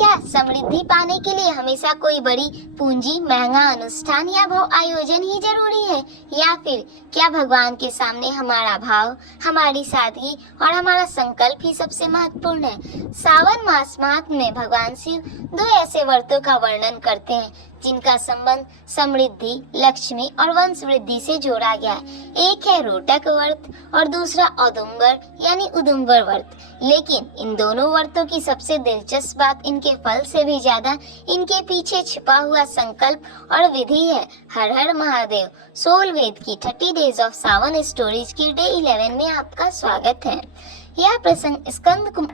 क्या समृद्धि पाने के लिए हमेशा कोई बड़ी पूंजी, महंगा अनुष्ठान या भव्य आयोजन ही जरूरी है, या फिर क्या भगवान के सामने हमारा भाव, हमारी सादगी और हमारा संकल्प ही सबसे महत्वपूर्ण है? सावन मास महात्म्य में भगवान शिव दो ऐसे व्रतों का वर्णन करते हैं जिनका संबंध समृद्धि, लक्ष्मी और वंश वृद्धि से जोड़ा गया है। एक है रोटक व्रत और दूसरा औदुंबर यानी उदुम्बर व्रत। लेकिन इन दोनों व्रतों की सबसे दिलचस्प बात इनके फल से भी ज्यादा इनके पीछे छिपा हुआ संकल्प और विधि है। हर हर महादेव। सोल वेद की 30 डेज ऑफ सावन स्टोरीज की डे 11 में आपका स्वागत है। यह प्रसंग स्कंद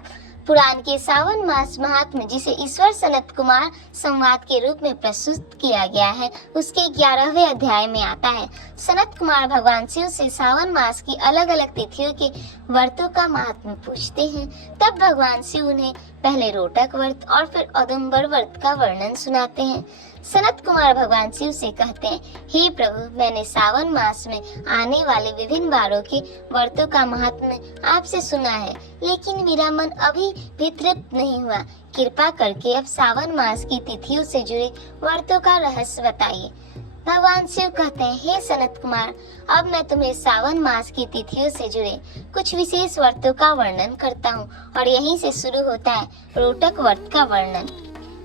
पुराण के सावन मास महात्म्य, जिसे ईश्वर सनत कुमार संवाद के रूप में प्रस्तुत किया गया है, उसके 11वें अध्याय में आता है। सनत कुमार भगवान शिव से सावन मास की अलग अलग तिथियों के व्रतों का महात्म्य पूछते हैं। तब भगवान शिव उन्हें पहले रोटक व्रत और फिर औदुंबर व्रत का वर्णन सुनाते हैं। सनत कुमार भगवान शिव से कहते हैं, हे प्रभु, मैंने सावन मास में आने वाले विभिन्न वारों के व्रतों का महात्म्य आपसे सुना है, लेकिन मेरा मन अभी भी तृप्त नहीं हुआ। कृपा करके अब सावन मास की तिथियों से जुड़े व्रतों का रहस्य बताइए। भगवान शिव कहते हैं, हे सनत कुमार, अब मैं तुम्हें सावन मास की तिथियों से जुड़े कुछ विशेष व्रतों का वर्णन करता हूँ और यहीं से शुरू होता है रोटक व्रत का वर्णन।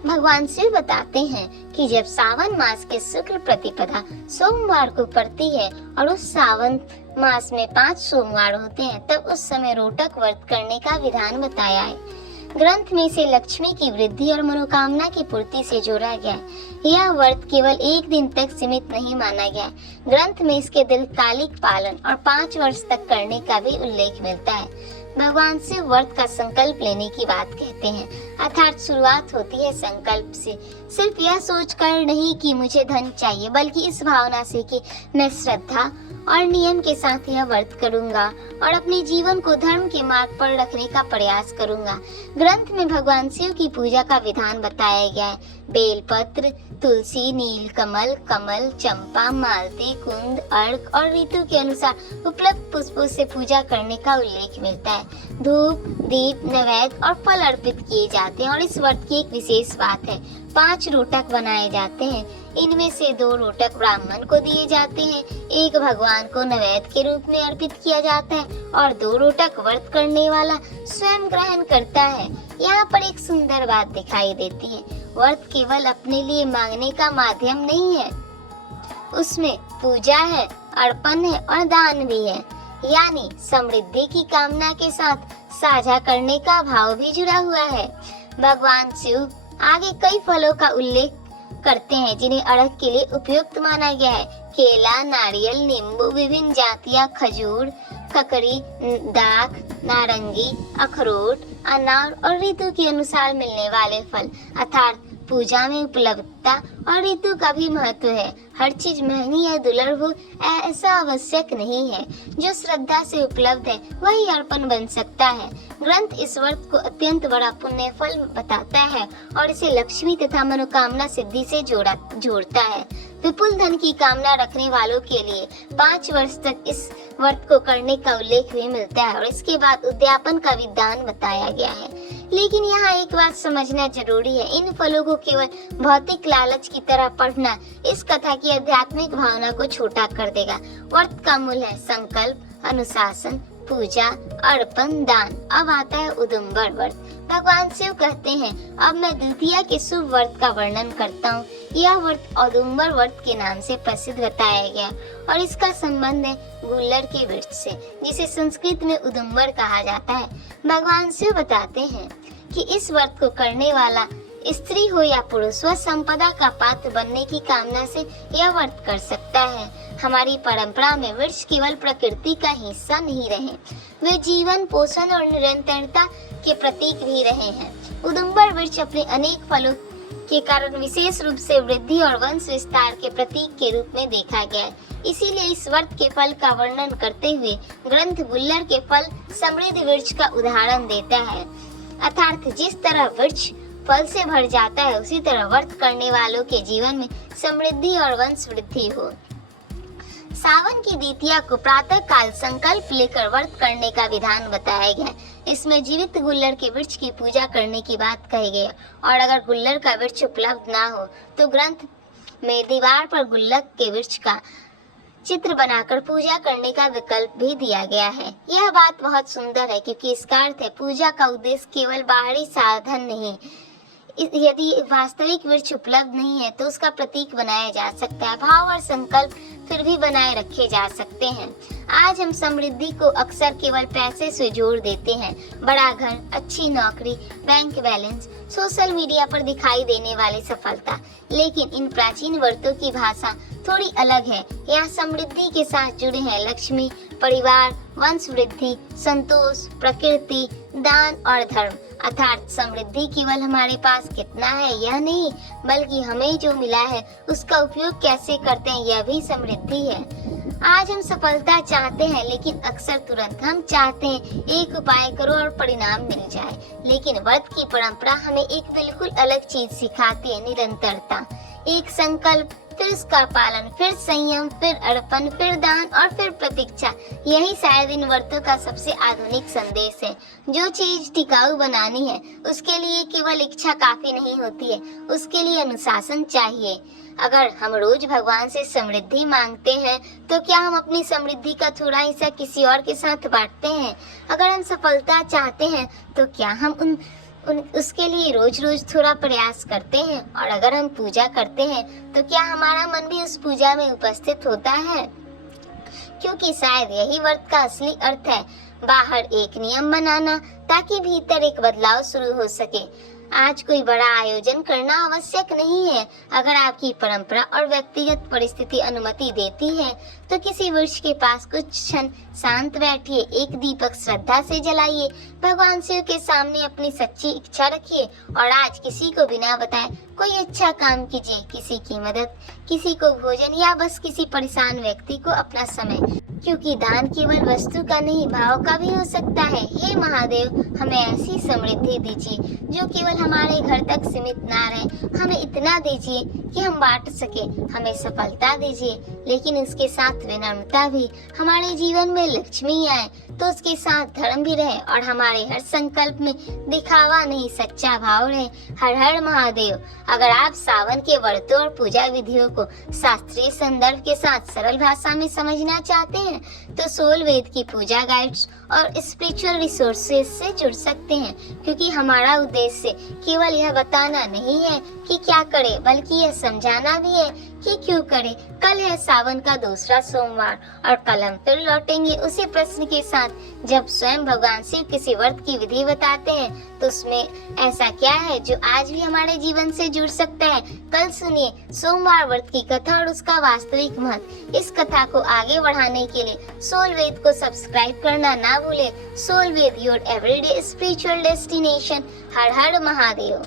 भगवान शिव बताते हैं कि जब सावन मास के शुक्ल प्रतिपदा सोमवार को पड़ती है और उस सावन मास में 5 सोमवार होते हैं, तब उस समय रोटक व्रत करने का विधान बताया है। ग्रंथ में इसे लक्ष्मी की वृद्धि और मनोकामना की पूर्ति से जोड़ा गया है। यह व्रत केवल एक दिन तक सीमित नहीं माना गया है। ग्रंथ में इसके दीर्घकालिक पालन और 5 वर्ष तक करने का भी उल्लेख मिलता है। भगवान शिव व्रत का संकल्प लेने की बात कहते हैं, अर्थात शुरुआत होती है संकल्प से। सिर्फ यह सोचकर नहीं कि मुझे धन चाहिए, बल्कि इस भावना से कि मैं श्रद्धा और नियम के साथ यह व्रत करूंगा और अपने जीवन को धर्म के मार्ग पर रखने का प्रयास करूंगा। ग्रंथ में भगवान शिव की पूजा का विधान बताया गया है। बेलपत्र, तुलसी, नील कमल, कमल, चंपा, मालती, कुंद, अर्क और ऋतु के अनुसार उपलब्ध पुष्पों से पूजा करने का उल्लेख मिलता है। धूप, दीप, नैवेद्य और फल अर्पित किए जाते हैं और इस व्रत की एक विशेष बात है, 5 रोटक बनाए जाते हैं। इनमें से 2 रोटक ब्राह्मण को दिए जाते हैं, एक भगवान को नैवेद्य के रूप में अर्पित किया जाता है और 2 रोटक व्रत करने वाला स्वयं ग्रहण करता है। यहाँ पर एक सुंदर बात दिखाई देती है, व्रत केवल अपने लिए मांगने का माध्यम नहीं है, उसमें पूजा है, अर्पण है और दान भी है, यानी समृद्धि की कामना के साथ साझा करने का भाव भी जुड़ा हुआ है। भगवान शिव आगे कई फलों का उल्लेख करते हैं जिन्हें अर्घ के लिए उपयुक्त माना गया है। केला, नारियल, नींबू, विभिन्न जातियां, खजूर, ककड़ी, दाख, नारंगी, अखरोट, अनार और ऋतु के अनुसार मिलने वाले फल, अर्थात पूजा में उपलब्धता और ऋतु का भी महत्व है। हर चीज महंगी या दुर्लभ हो ऐसा आवश्यक नहीं है, जो श्रद्धा से उपलब्ध है वही अर्पण बन सकता है। ग्रंथ इस व्रत को अत्यंत बड़ा पुण्य फल बताता है और इसे लक्ष्मी तथा मनोकामना सिद्धि से जोड़ता है। विपुल धन की कामना रखने वालों के लिए 5 वर्ष तक इस व्रत को करने का उल्लेख भी मिलता है और इसके बाद उद्यापन का विधान बताया गया है। लेकिन यहाँ एक बात समझना जरूरी है, इन फलों को केवल भौतिक लालच की तरह पढ़ना इस कथा की आध्यात्मिक भावना को छोटा कर देगा। व्रत का मूल है संकल्प, अनुशासन, पूजा, अर्पण, दान। अब आता है उदुम्बर व्रत। भगवान शिव कहते हैं, अब मैं द्वितीया के शुभ व्रत का वर्णन करता हूँ। यह व्रत औदुम्बर व्रत के नाम से प्रसिद्ध बताया गया और इसका संबंध है गुल्लर के वृक्ष से, जिसे संस्कृत में उदुम्बर कहा जाता है। भगवान शिव बताते हैं कि इस व्रत को करने वाला स्त्री हो या पुरुष, वह संपदा का पात्र बनने की कामना से यह व्रत कर सकता है। हमारी परंपरा में वृक्ष केवल प्रकृति का हिस्सा नहीं रहे, वे जीवन, पोषण और निरंतरता के प्रतीक भी रहे हैं। उदुम्बर वृक्ष अपने अनेक फलों के कारण विशेष रूप से वृद्धि और वंश विस्तार के प्रतीक के रूप में देखा गया है। इसीलिए इस व्रत के फल का वर्णन करते हुए ग्रंथ गुल्लर के फल समृद्ध वृक्ष का उदाहरण देता है, अर्थात जिस तरह वृक्ष फल से भर जाता है, उसी तरह व्रत करने वालों के जीवन में समृद्धि और वंश वृद्धि हो। सावन की द्वितीया को प्रातः काल संकल्प लेकर व्रत करने का विधान बताया गया। इसमें जीवित गुल्लर के वृक्ष की पूजा करने की बात कही गई और अगर गुल्लर का वृक्ष उपलब्ध ना हो तो ग्रंथ में दीवार पर गुल्लर के वृक्ष का चित्र बनाकर पूजा करने का विकल्प भी दिया गया है। यह बात बहुत सुंदर है क्योंकि इसका अर्थ है पूजा का उद्देश्य केवल बाहरी साधन नहीं, यदि वास्तविक वृक्ष उपलब्ध नहीं है तो उसका प्रतीक बनाया जा सकता है। भाव और संकल्प फिर भी बनाए रखे जा सकते हैं। आज हम समृद्धि को अक्सर केवल पैसे से जोड़ देते हैं। बड़ा घर, अच्छी नौकरी, बैंक बैलेंस, सोशल मीडिया पर दिखाई देने वाली सफलता। लेकिन इन प्राचीन व्रतों की भाषा थोड़ी अलग है। यहाँ समृद्धि के साथ जुड़े हैं लक्ष्मी, परिवार, वंश वृद्धि, संतोष, प्रकृति, दान और धर्म। अर्थात समृद्धि केवल हमारे पास कितना है यह नहीं, बल्कि हमें जो मिला है उसका उपयोग कैसे करते हैं यह भी समृद्धि है। आज हम सफलता चाहते हैं लेकिन अक्सर तुरंत हम चाहते हैं एक उपाय करो और परिणाम मिल जाए। लेकिन व्रत की परंपरा हमें एक बिल्कुल अलग चीज सिखाती है, निरंतरता। एक संकल्प, फिर उसका पालन, फिर संयम, फिर अर्पण, फिर दान और फिर प्रतीक्षा। यही शायद इन व्रतों का सबसे आधुनिक संदेश है। जो चीज टिकाऊ बनानी है उसके लिए केवल इच्छा काफी नहीं होती है, उसके लिए अनुशासन चाहिए। अगर हम रोज भगवान से समृद्धि मांगते हैं तो क्या हम अपनी समृद्धि का थोड़ा हिस्सा किसी और के साथ बांटते हैं? अगर हम सफलता चाहते हैं तो क्या हम उसके लिए रोज रोज थोड़ा प्रयास करते हैं? और अगर हम पूजा करते हैं तो क्या हमारा मन भी उस पूजा में उपस्थित होता है? क्योंकि शायद यही व्रत का असली अर्थ है, बाहर एक नियम बनाना ताकि भीतर एक बदलाव शुरू हो सके। आज कोई बड़ा आयोजन करना आवश्यक नहीं है। अगर आपकी परंपरा और व्यक्तिगत परिस्थिति अनुमति देती है तो किसी वृक्ष के पास कुछ क्षण शांत बैठिए, एक दीपक श्रद्धा से जलाइए, भगवान शिव के सामने अपनी सच्ची इच्छा रखिए और आज किसी को बिना बताए कोई अच्छा काम कीजिए, किसी की मदद, किसी को भोजन या बस किसी परेशान व्यक्ति को अपना समय। क्योंकि दान केवल वस्तु का नहीं, भाव का भी हो सकता है। हे महादेव, हमें ऐसी समृद्धि दीजिए जो केवल हमारे घर तक सीमित ना रहे। हमें इतना दीजिए कि हम बांट सके। हमें सफलता दीजिए लेकिन उसके साथ विनम्रता भी। हमारे जीवन में लक्ष्मी आए तो उसके साथ धर्म भी रहे और हमारे हर संकल्प में दिखावा नहीं, सच्चा भाव रहे। हर हर महादेव। अगर आप सावन के व्रतों और पूजा विधियों को शास्त्रीय संदर्भ के साथ सरल भाषा में समझना चाहते हैं तो सोल वेद की पूजा गाइड्स और स्पिरिचुअल रिसोर्सेज से जुड़ सकते हैं। क्योंकि हमारा उद्देश्य केवल यह बताना नहीं है कि क्या करें, बल्कि यह समझाना भी है कि क्यों करें। कल है सावन का दूसरा सोमवार और कल हम फिर लौटेंगे उसी प्रश्न के साथ। जब स्वयं भगवान शिव किसी व्रत की विधि बताते हैं तो उसमें ऐसा क्या है जो आज भी हमारे जीवन से जुड़ सकता है? कल सुनिए सोमवार व्रत की कथा और उसका वास्तविक महत्व। इस कथा को आगे बढ़ाने के लिए सोल वेद को सब्सक्राइब करना ना भूले। Soul Ved, your everyday spiritual destination. हर हर महादेव।